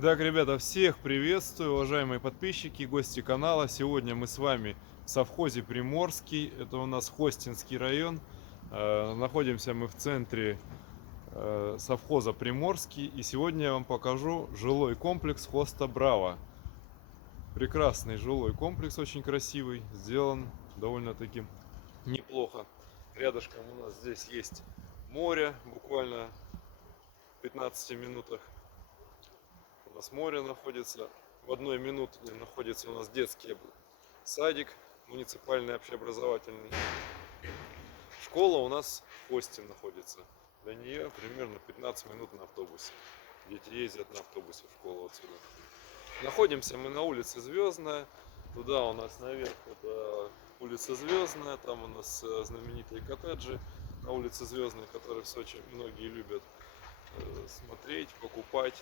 Итак, ребята, всех приветствую, уважаемые подписчики, гости канала. Сегодня мы с вами в совхозе Приморский. Это у нас Хостинский район. Находимся мы в центре совхоза Приморский. И сегодня я вам покажу жилой комплекс Хоста Браво. Прекрасный жилой комплекс, очень красивый. Сделан довольно-таки неплохо. Рядышком у нас здесь есть море, буквально в 15 минутах. У нас море находится. В 1 минуте находится у нас детский садик муниципальный общеобразовательный. Школа у нас в Хосте находится. До нее примерно 15 минут на автобусе. Дети ездят на автобусе в школу отсюда. Находимся мы на улице Звездная. Туда у нас наверх это улица Звездная. Там у нас знаменитые коттеджи на улице Звездной, которые в Сочи многие любят смотреть, покупать.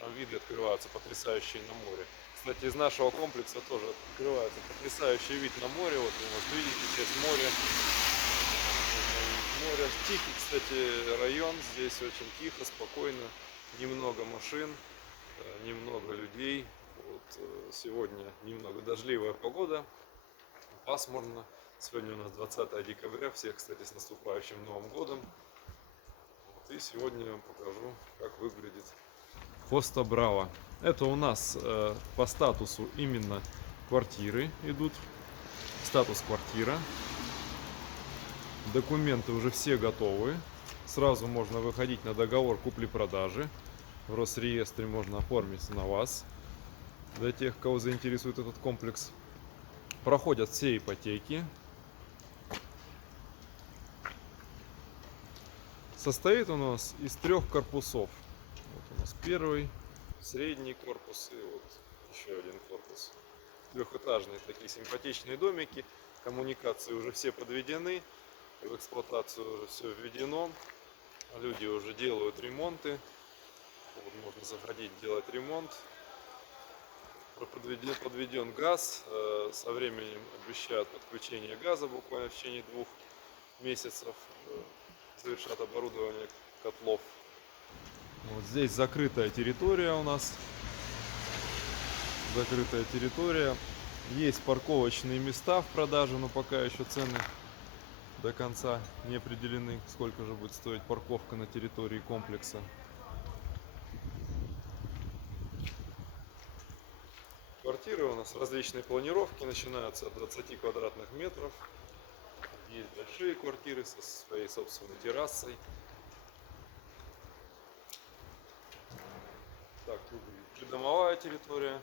Там виды открываются потрясающие на море. Кстати, из нашего комплекса тоже открывается потрясающий вид на море. Вот вы можете видите часть моря. Море. Тихий, кстати, район. Здесь очень тихо, спокойно. Немного машин, немного людей. Вот, сегодня немного дождливая погода. Пасмурно. Сегодня у нас 20 декабря. Всех, кстати, с наступающим Новым годом. Вот, и сегодня я вам покажу, как выглядит Хоста Браво. Это у нас по статусу именно квартиры идут. Статус квартира. Документы уже все готовы. Сразу можно выходить на договор купли-продажи. В Росреестре можно оформить на вас. Для тех, кого заинтересует этот комплекс. Проходят все ипотеки. Состоит он у нас из 3 корпусов. Вот у нас первый, средний корпус и вот еще один корпус. Трехэтажные такие симпатичные домики. Коммуникации уже все подведены. В эксплуатацию уже все введено. Люди уже делают ремонты. Вот можно заходить делать ремонт. Подведен газ. Со временем обещают подключение газа буквально в течение 2 месяцев. Завершат оборудование котлов. Вот здесь закрытая территория у нас. Закрытая территория. Есть парковочные места в продаже, но пока еще цены до конца не определены, сколько же будет стоить парковка на территории комплекса. Квартиры у нас различные планировки, начинаются от 20 квадратных метров. Есть большие квартиры со своей собственной террасой. Так, тут придомовая территория.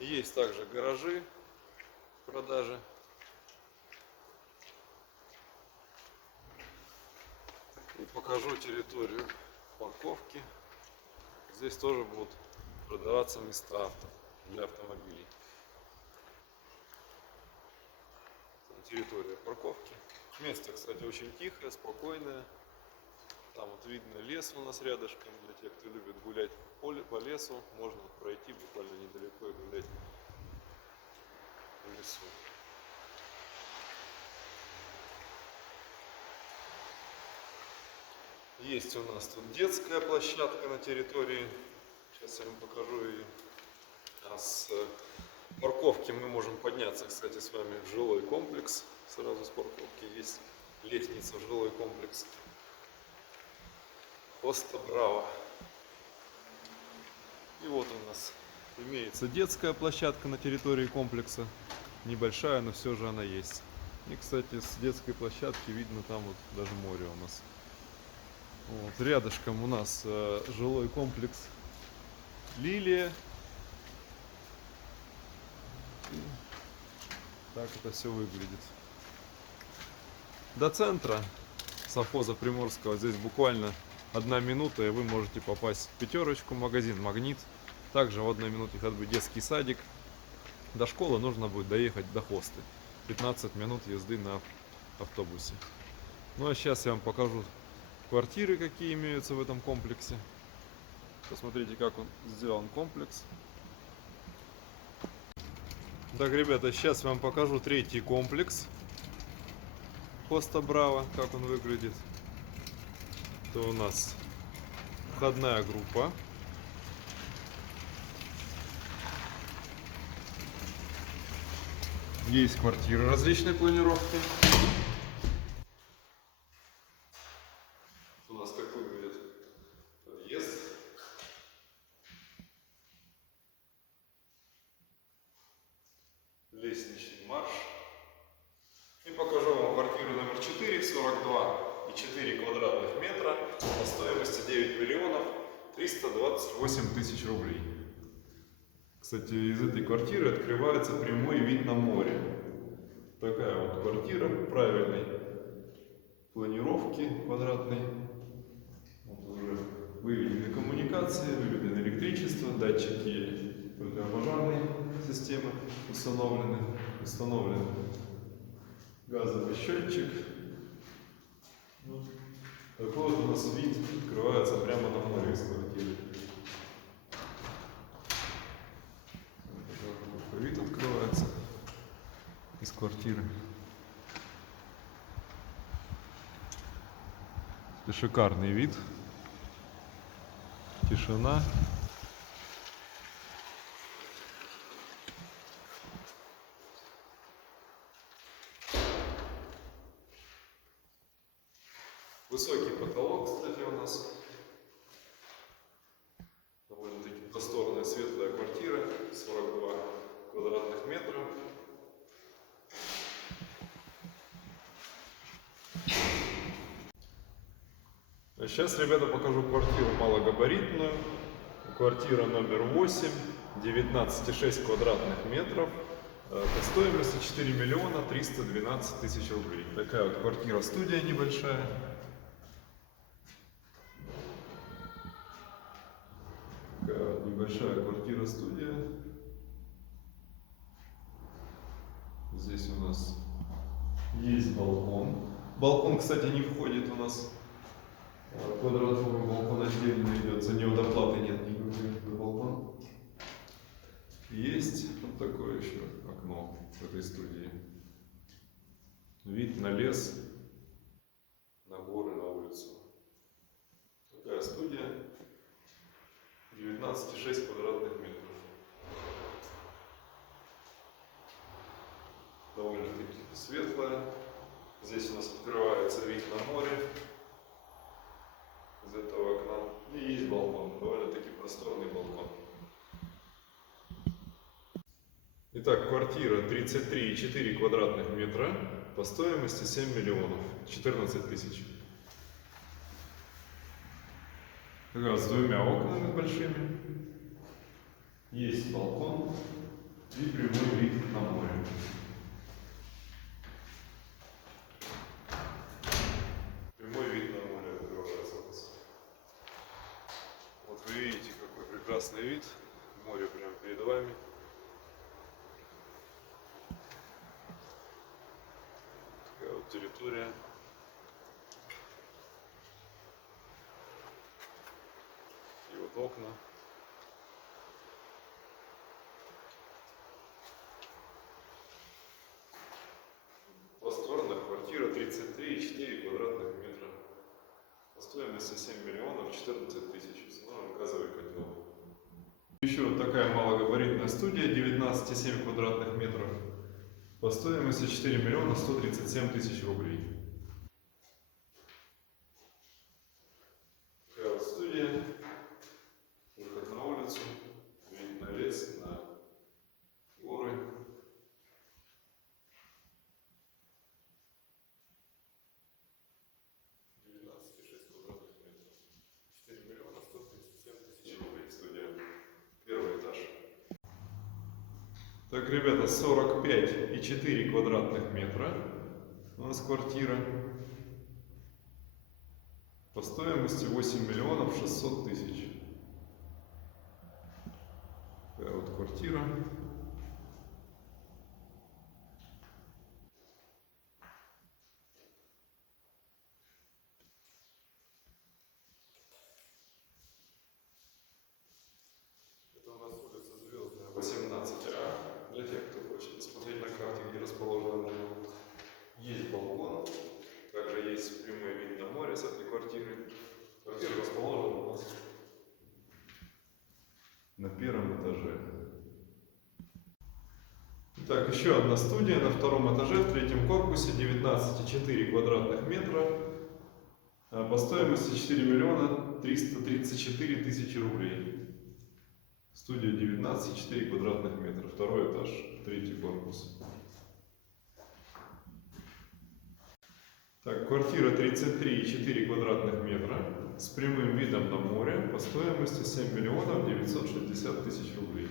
Есть также гаражи в продаже. И покажу территорию парковки. Здесь тоже будут продаваться места для автомобилей. Территория парковки. Место, кстати, очень тихое, спокойное. Там вот видно лес у нас рядышком. Для тех, кто любит гулять по лесу, можно пройти буквально недалеко и гулять по лесу. Есть у нас тут детская площадка на территории. Сейчас я вам покажу ее. А с парковки мы можем подняться, кстати, с вами в жилой комплекс. Сразу с парковки есть лестница в жилой комплекс Хоста Браво. И вот у нас имеется детская площадка на территории комплекса. Небольшая, но все же она есть. И, кстати, с детской площадки видно там вот даже море у нас. Вот, рядышком у нас жилой комплекс Лилия. И так это все выглядит. До центра совхоза Приморского здесь буквально 1 минута, и вы можете попасть в пятерочку, магазин Магнит. Также в 1 минуте ходьбы детский садик. До школы нужно будет доехать до Хосты. 15 минут езды на автобусе. Ну а сейчас я вам покажу квартиры, какие имеются в этом комплексе. Посмотрите, как он сделан комплекс. Так, ребята, сейчас я вам покажу 3-й комплекс Хоста Браво, как он выглядит. Это у нас входная группа. Есть квартиры различной планировки. У нас как выглядит подъезд. Лестничный марш. И покажу вам квартиру номер 4, 42,4 квадратных метра по стоимости 9 миллионов 328 тысяч рублей. Кстати, из этой квартиры открывается прямой вид на море. Такая вот квартира правильной планировки квадратной. Вот уже выведены коммуникации, выведено электричество, датчики противопожарной системы установлены. Установлен газовый счетчик. Вот. Такой вот у нас вид открывается прямо на море из квартиры. Вид открывается из квартиры. Это шикарный вид. Тишина. Высокий потолок, кстати, у нас. Довольно-таки просторная, светлая квартира. 42 квадратных метра. А сейчас, ребята, покажу квартиру малогабаритную. Квартира номер 8, 19,6 квадратных метров. По стоимости 4 миллиона 312 тысяч рублей. Такая вот квартира-студия небольшая. Такая вот небольшая квартира-студия. Здесь у нас есть балкон. Балкон, кстати, не входит у нас в квадратуру. Балкон отдельно идет. За него доплаты нет никакой за балкон. Есть вот такое еще окно в этой студии. Вид на лес, на горы, на улицу. Такая студия. 19,6 квадратных метров. Довольно-таки светлая. Здесь у нас открывается вид на море из этого окна. И есть балкон. Довольно-таки просторный балкон. Итак, квартира 33,4 квадратных метра по стоимости 7 миллионов 14 тысяч. С двумя окнами большими. Есть балкон и прямой вид на море. Прямой вид на море открывается у нас. Вот вы видите, какой прекрасный вид. Море прямо перед вами. Такая вот территория. И вот окна. Просторная квартира 33,4 квадратных метра. По стоимости 7 миллионов 14 тысяч. Установлен газовый котел. Еще вот такая малогабаритная студия 19,7 квадратных метров. По стоимости 4 миллиона 137 тысяч рублей. Такая вот студия. Выход на улицу. Вид на лес, на горы. 19,6 квадратных метров. 4 миллиона 137 тысяч рублей. Студия. Первый этаж. Так, ребята, 45,4 квадратных метра у нас квартира. По стоимости 8 миллионов 600 тысяч. Такая вот квартира. Это у нас улица Звездная, 18А. Для тех, кто хочет посмотреть на карте, где расположена дорога. Есть балкон. Также есть прямой вид на море с этой квартиры. Итак, еще одна студия на втором этаже, в третьем корпусе, 19,4 квадратных метра. По стоимости 4 миллиона 334 тысячи рублей. Студия 19,4 квадратных метра, второй этаж, третий корпус. Так, квартира 33,4 квадратных метра с прямым видом на море по стоимости 7 миллионов 960 тысяч рублей.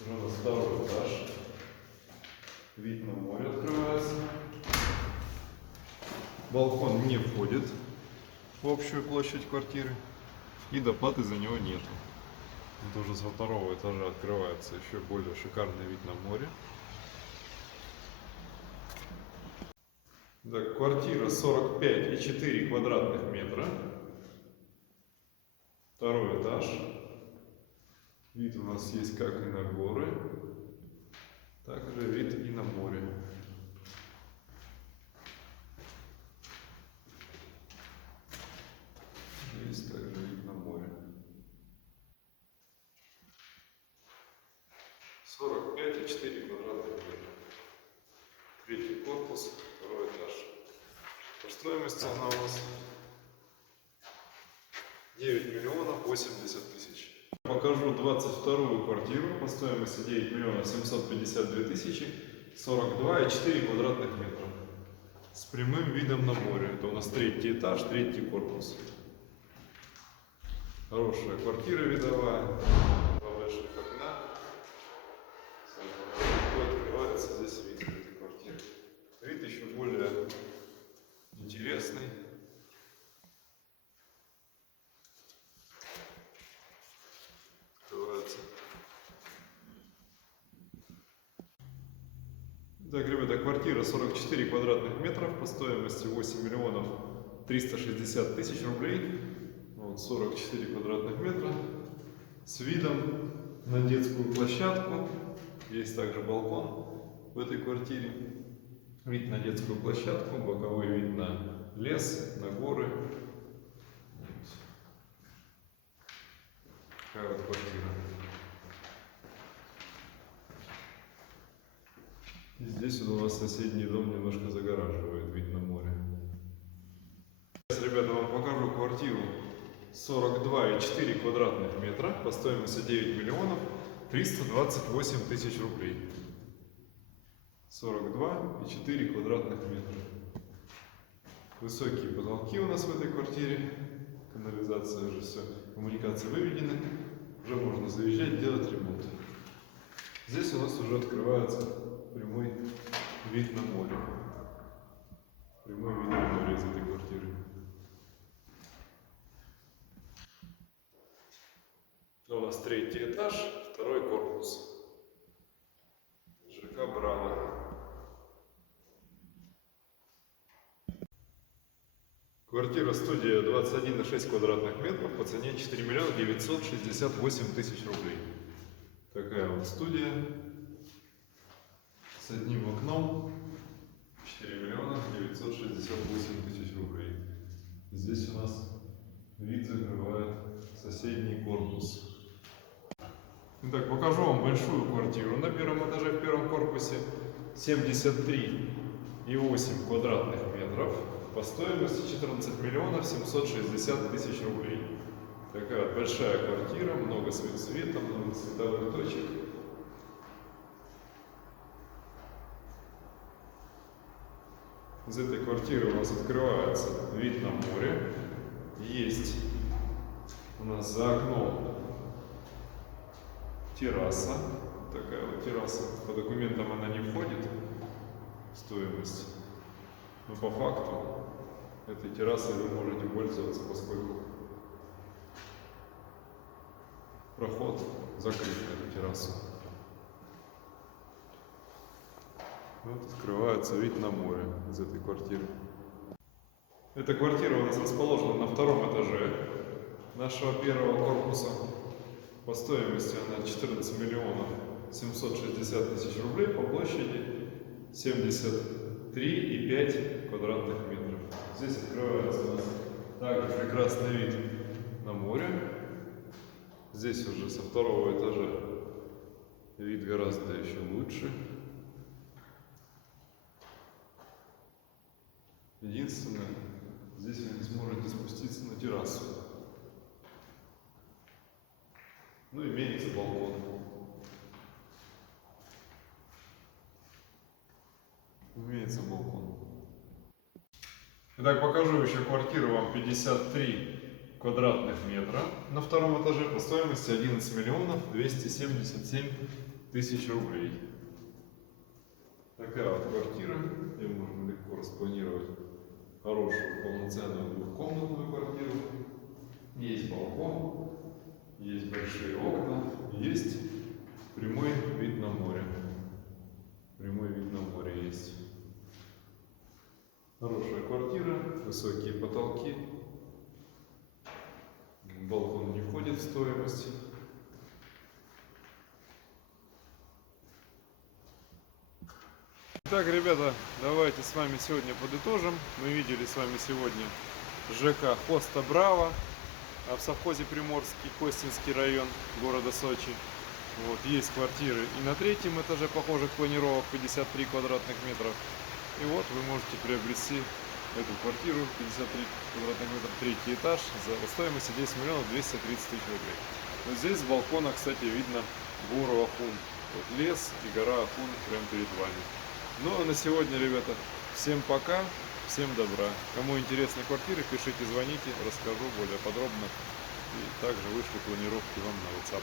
Уже у нас второй этаж. Вид на море открывается. Балкон не входит в общую площадь квартиры и доплаты за него нету. Вот уже со второго этажа открывается еще более шикарный вид на море. Так, квартира 45,4 квадратных метра. Второй этаж. Вид у нас есть как и на горы, также вид и на море. Есть также вид на море. 45,4 квадратных метра. Третий корпус, второй этаж. По стоимости она у нас 9 миллионов 80 тысяч. Покажу 22-ю квартиру по стоимости 9 миллионов 752 тысячи, 42,4 квадратных метра. С прямым видом на море. Это у нас третий этаж, третий корпус. Хорошая квартира видовая. Два больших окна. Открывается здесь вид этой квартиры. Вид еще более интересный. Открывается. Так, ребята, квартира 44 квадратных метров по стоимости 8 миллионов 360 тысяч рублей. Вот 44 квадратных метра с видом на детскую площадку. Есть также балкон в этой квартире. Вид на детскую площадку, боковой вид на лес, на горы. Вот. Такая вот квартира. И здесь у нас соседний дом немножко загораживает вид на море. Сейчас, ребята, вам покажу квартиру 42,4 квадратных метра по стоимости 9 миллионов 328 тысяч рублей. 42,4 квадратных метра. Высокие потолки у нас в этой квартире. Канализация уже все, коммуникации выведены. Уже можно заезжать, делать ремонт. Здесь у нас уже открывается прямой вид на море. Прямой вид на море из этой квартиры. У нас третий этаж, второй корпус. ЖК Браво. Квартира студия 21,6 квадратных метров по цене 4 миллиона 968 тысяч рублей. Такая вот студия с одним окном. 4 миллиона 968 тысяч рублей. Здесь у нас вид закрывает соседний корпус. Итак, покажу вам большую квартиру на первом этаже, в первом корпусе. 73,8 квадратных метров по стоимости 14 миллионов 760 тысяч рублей. Такая вот большая квартира, много света, много световых точек. Из этой квартиры у нас открывается вид на море. Есть у нас за окном терраса. Такая вот терраса. По документам она не входит в стоимость. Но по факту этой террасой вы можете пользоваться, поскольку проход закрыт на эту террасу. Вот открывается вид на море из этой квартиры. Эта квартира у нас расположена на втором этаже нашего первого корпуса. По стоимости она 14 миллионов 760 тысяч рублей, по площади 73,5 квадратных метров. Здесь открывается у нас также прекрасный вид на море. Здесь уже со второго этажа вид гораздо еще лучше. единственное, здесь вы не сможете спуститься на террасу. Ну, имеется балкон. Имеется балкон. Итак, покажу еще квартиру вам 53 квадратных метра на втором этаже по стоимости 11 миллионов 277 тысяч рублей. Такая вот квартира, ее можно легко распланировать хорошую полноценную двухкомнатную квартиру. Есть балкон, есть большие окна, есть прямой вид на море. Прямой вид на море есть. Хорошая квартира, высокие потолки. Балкон не входит в стоимость. Итак, ребята, давайте с вами сегодня подытожим. Мы видели с вами сегодня ЖК Хоста Браво в совхозе Приморский, Костинский район города Сочи. Вот, есть квартиры и на третьем этаже похожих планировок 53 квадратных метров. И вот вы можете приобрести эту квартиру 53 квадратных метров, третий этаж за стоимостью 10 миллионов 230 тысяч рублей. Вот здесь с балкона, кстати, видно гору Ахун. Вот лес и гора Ахун прямо перед вами. Ну а на сегодня, ребята, всем пока, всем добра. Кому интересны квартиры, пишите, звоните, расскажу более подробно. И также вышлю планировки вам на WhatsApp.